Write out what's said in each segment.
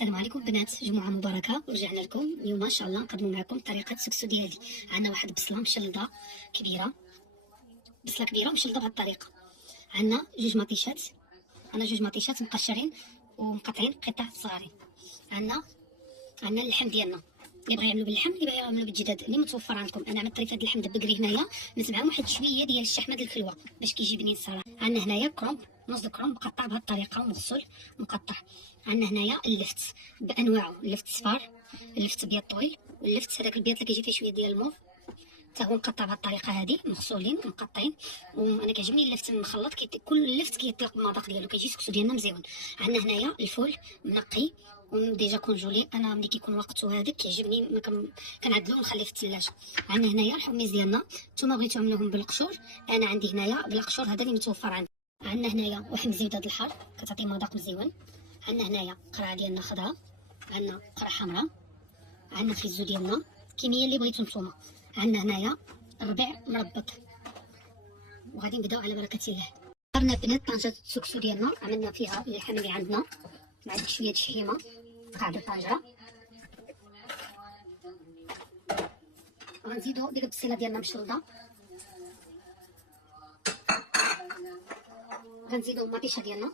السلام عليكم بنات، جمعة مباركة. ورجعنا لكم اليوم ان شاء الله نقدموا معكم طريقة السكسو ديالي. عندنا واحد بصلة مشلضة كبيرة، بصلة كبيرة مشلضة بهذه الطريقة. عندنا جوج مطيشات، انا جوج مطيشات مقشرين ومقطعين قطع صغارين. عندنا اللحم ديالنا، اللي بغى يعملوا باللحم اللي بغى يعملوا بالجداد اللي متوفر عندكم. انا عملت طريقه اللحم بكري هنايا، درت معاهم واحد شويه ديال الشحمه ديال الخلوه باش كيجي بنين الصراحه. عندنا هنايا كرومب، نص الكرومب مقطع بهذه الطريقه ومغسول مقطع. عندنا هنايا اللفت بانواعه، اللفت صفار، اللفت ابيض طويل، واللفت هذاك البيض اللي كيجي فيه شويه ديال الموف حتى هو مقطع بهذه الطريقه هذه، مغسولين ومقطعين. وانا كيعجبني اللفت المخلط، كل لفت كيطلق المذاق ديالو، كيجي سكسو ديالنا مزيون. عندنا هنايا الفول منقي وديجا كونجولي، انا ملي كيكون وقته هذاك كيعجبني ما كنعدلو ونخليه في الثلاجه. عندنا هنايا الحميص ديالنا، نتوما بغيتو تعملوهم بالقشور، انا عندي هنايا بالقشور هذا اللي متوفر عندي. عندنا هنايا واحد مزيوده د الحار كتعطي مذاق مزيون. عندنا هنايا قرعه ديالنا خضراء، عندنا قرعه حمراء، عندنا خيزو ديالنا كميه اللي بغيتو نتوما. عندنا هنايا ربيع مربط. وغادي نبداو على بركه الله. درنا بنات طنجره السكسو ديالنا، عملنا فيها اللحم اللي عندنا مع ديك شويه الشحيمه، قاعده طنجره. غنزيدو ديك البصيله ديالنا مشلضه، غنزيدو المطيشه ديالنا،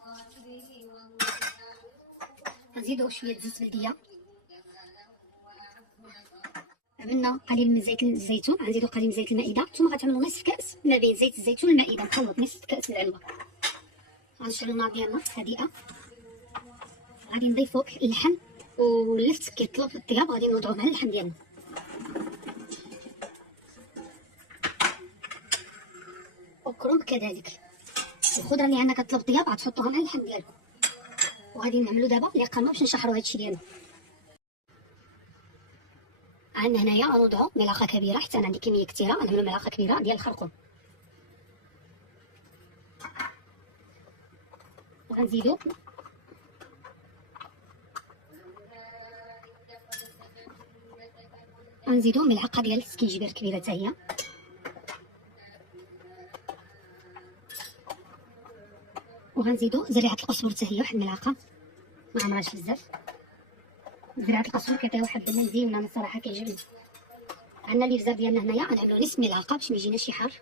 غنزيدو شويه زيت بلديه، عملنا قليل من زيت الزيتون، غنزيدو قليل من زيت المائده. نتوما غتعملوا نصف كاس ما بين زيت الزيتون والمائده، مخلط نصف كاس من العلبه. غنشعلو النار ديالنا هادئه، غادي نضيفو اللحم واللفت كيطلب الطياب، غادي نوضعوه مع اللحم ديالنا. والكرنب كذلك، الخضره اللي عندنا كطلب طياب غتحطوها مع اللحم ديالكم. وغادي نعملو دابا الاقامه باش نشحروا هادشي ديالنا. عندنا هنايا غنوضعو ملعقه كبيره، حتى انا عندي كميه كثيره، غنعملو ملعقه كبيره ديال الخرقوم، وغنزيدو ملعقه ديال السكينجبير كبيره حتى هي، وغنزيدو زريعه القزبر حتى هي واحد الملعقه، ما عمرهاش بزاف. زريعه القزبر كيعطي واحد اللون مزيون، انا الصراحه كيعجبني. عندنا الابزار ديالنا هنايا غنعملو نصف ملعقه باش ما يجيناش شي حار.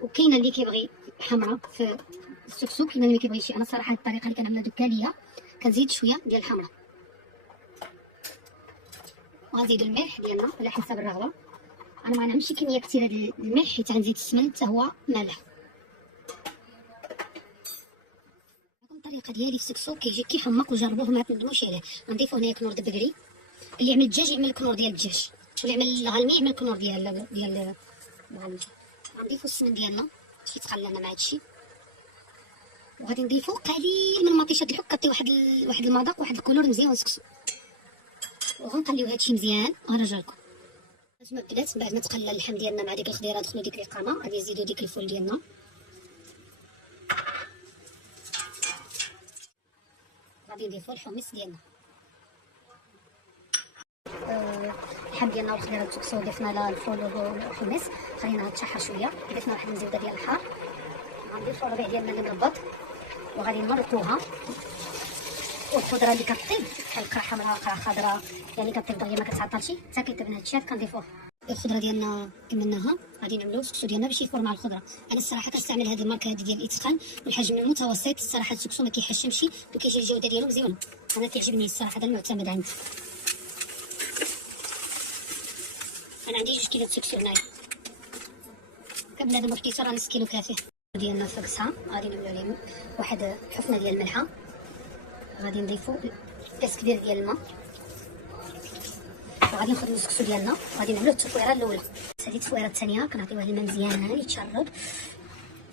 وكاينه اللي كيبغي حمراء في السكسو، كاينه اللي ما كيبغيش. انا الصراحه الطريقه اللي كنعملها دكاليه كنزيد شويه ديال الحمراء. وغنزيدو الملح ديالنا على حسب الرغبه، انا ما غنعملش كميه كثيره ديال الملح حيت غنزيد السمن حتى هو مالح. الطريقه ديالي في السكسو كيجي كيحمق، وجربوه ما تندموش عليه. غنضيفو هنايا كنور بكري، اللي يعمل الدجاج يعمل الكنور ديال الدجاج، واللي يعمل الغالمي يعمل الكنور ديال الغالمي. غنضيفو السمن ديالنا باش يتقلى لنا مع هادشي، وغادي نضيفو قليل من مطيشه الحك كطي واحد المذاق واحد الكولور مزيان سكسو. وغنقليو هادشي مزيان غنرجع لكم. هانتوما البنات بعد ما تقلى اللحم ديالنا مع ديك الخضيره دخلوا ديك الاقامه، غادي نزيدو ديك الفول ديالنا، غادي نضيفو الحمص ديالنا، اللحم ديالنا والخضيره السكسو ضفنا لها الفول والحمص، خليناها تشحر شويه. ضفنا واحد المزيوده ديال الحار، غنضيفو الربيع ديالنا اللي مربط وغادي نمرقوها. والخضره اللي كطيب بحال قرعه حمراء قرعه خضراء يعني كطيب دغيا ما كتعطلش حتى كيطيب من هادشي عاد كنضيفوه. الخضره ديالنا كملناها، غادي نعملو السكسو ديالنا باش يفور مع الخضره. انا الصراحه كنستعمل هذه الماركه هذه ديال الاتقان والحجم المتوسط. الصراحه السكسو ما كيحشمش وكيجي الجوده ديالو مزيونه، انا كيعجبني الصراحه، هذا المعتمد عندي. انا عندي 2 كيلو سكسو هنايا، كنبدا بالمختصر راه نص كيلو كافي ديالنا فقسها. غادي نعملو عليه واحد حفنه ديال الملحه، غادي نضيفو كاس كبير ديال الماء، وغادي ناخذ السكسو ديالنا وغادي نعملو التفويره الاولى. هذه التفويره الثانيه كنعطيوه الماء مزيان يتشرب،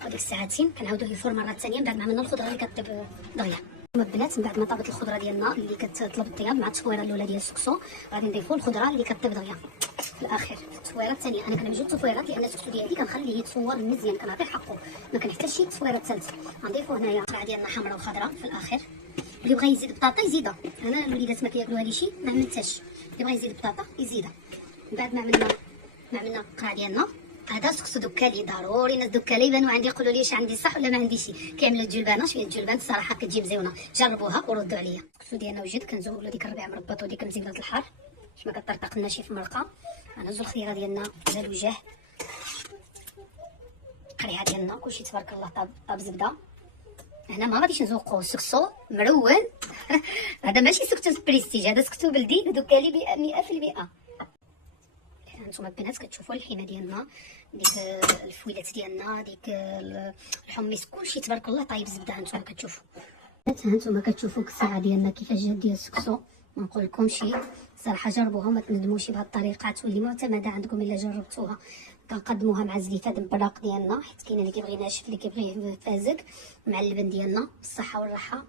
وديك الساعتين كنعاودوه يفور مره ثانيه بعد ما عملنا الخضره اللي كطيب دغيا. البنات من بعد ما طابت الخضره ديالنا اللي كتطلب الطياب مع التفويره الاولى ديال السكسو، غادي نضيفو الخضره اللي كطيب دغيا في الاخر في التفويره الثانيه. انا كنعمل جوج تفويرات لان السكسو ديالي كنخليه يتفور مزيان، كنعطيه حقه، ما كنحتاجش شي تفويره ثالثه. غنضيفو هنايا قرعه ديالنا حمراء وخضراء في الاخر. اللي بغى يزيد بطاطا يزيدها، انا الوليدات ما كياكلوها لي شي ما عملتهاش. اللي بغى يزيد بطاطا يزيدها. من بعد ما عملنا القرعه ديالنا هذا سكسو دكالي ضروري. ناس دكالي يبانوا عندي يقولوا لي واش عندي صح ولا ما عنديش. كيعملوا الجلبانه شويه الجلبان الصراحه كتجي مزيونه، جربوها وردوا عليا. السكسو ديالنا وجد كنزولو ديك الربيع مربط وديك مزيونه الحار باش ما كطرطق لنا شي في مرقه. غنهزو الخضيره ديالنا على الوجه، القريعه ديالنا كلشي تبارك الله طاب زبده. هنا ما غاديش نزوقوه السكسو مرون هذا ماشي سكسو بريستيج، هذا سكسو بلدي دكالي 100%. هانتوما البنات كتشوفوا اللحمه ديالنا، ديك الفويلات ديالنا، ديك الحمص، كلشي تبارك الله طايب زبده. هانتوما كتشوفوا، هانتوما كتشوفوا الساعه ديالنا كيفاش جات ديال السكسو. ما نقول لكمش صراحه جربوها وما تندموش بهذه الطريقه، تولي معتمده عندكم الا جربتوها. كنقدموها مع الزيت هذا البراق ديالنا، حيت كاين اللي كيبغي ناشف اللي كيبغيه فازك، مع اللبن ديالنا بالصحه والراحه.